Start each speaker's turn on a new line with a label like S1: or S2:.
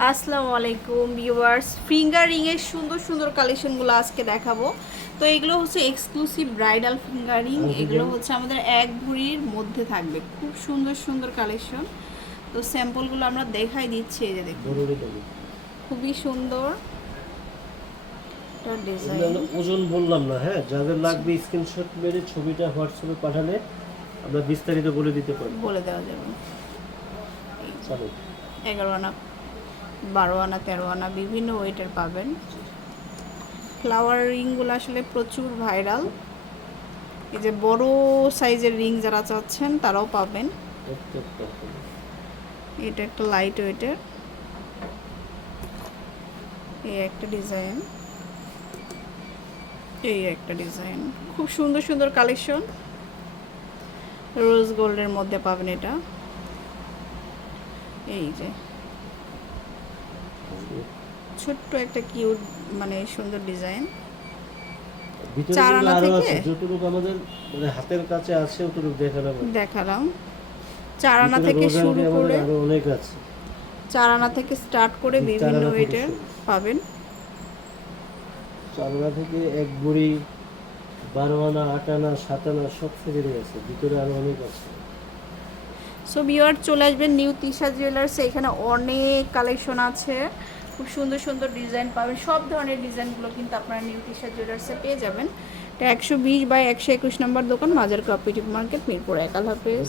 S1: আসসালামু আলাইকুম viewers. Finger রিংয়ের সুন্দর সুন্দর কালেকশনগুলো আজকে দেখাবো। তো এগুলো হচ্ছে এক্সক্লুসিভ ব্রাইডাল ফিঙ্গার রিং এগুলো হচ্ছে আমাদের এক ভরির মধ্যে থাকবে। খুব সুন্দর সুন্দর কালেকশন। তো স্যাম্পলগুলো আমরা দেখাই দিচ্ছি এই যে দেখুন। খুবই সুন্দর। এটা ডিজাইন
S2: এগুলো ওজন বললাম না হ্যাঁ? যাদের লাগবে স্ক্রিনশট মেরে ছবিটা হোয়াটসঅ্যাপে পাঠালে আমরা বিস্তারিত বলে দিতে পারি
S1: বলে দেওয়া যাবে।
S2: চলো।
S1: এগারো আনা। বারো আনা তেরো আনা বিভিন্ন ওয়েটের পাবেন। ফ্লাওয়ার রিংগুলো আসলে প্রচুর ভাইরাল এই যে বড় সাইজের রিং যারা চাচ্ছেন, তারাও পাবেন। এটা একটা লাইট ওয়েটের এই একটা ডিজাইন এই একটা ডিজাইন খুব সুন্দর সুন্দর কালেকশন রোজ গোল্ডের মধ্যে পাবেন এটা। এই যে। ছোট্ট একটা কিউট মানে সুন্দর ডিজাইন। চার আনা থেকে?
S2: যতটুকু আমাদের মানে হাতের কাছে আছে অতটুকু দেখালাম
S1: দেখালাম। চার আনা থেকে শুরু করে
S2: আরও অনেক আছে।
S1: চার আনা থেকে স্টার্ট করে বিভিন্ন
S2: আনা
S1: ওয়েটের। পাবেন।
S2: চালনা থেকে এক বড়ি বারো আনা আট আনা সাত আনা সব ফেজেরই আছে। ভিতরে আরও অনেক আছে।
S1: সো ভিওয়ার চলে আসবেন নিউ তিশা জুয়েলার্স এখানে অনেক কালেকশন আছে। খুব সুন্দর সুন্দর ডিজাইন পাবেন। সব ধরনের ডিজাইনগুলো কিন্তু আপনারা নিউ টিশার জুয়েলার্সে পেয়ে যাবেন। একশো বিশ বাই একশো একুশ নম্বর দোকান মাজার কোঅপারেটিভ মার্কেট মিরপুর একাল হাফেজ।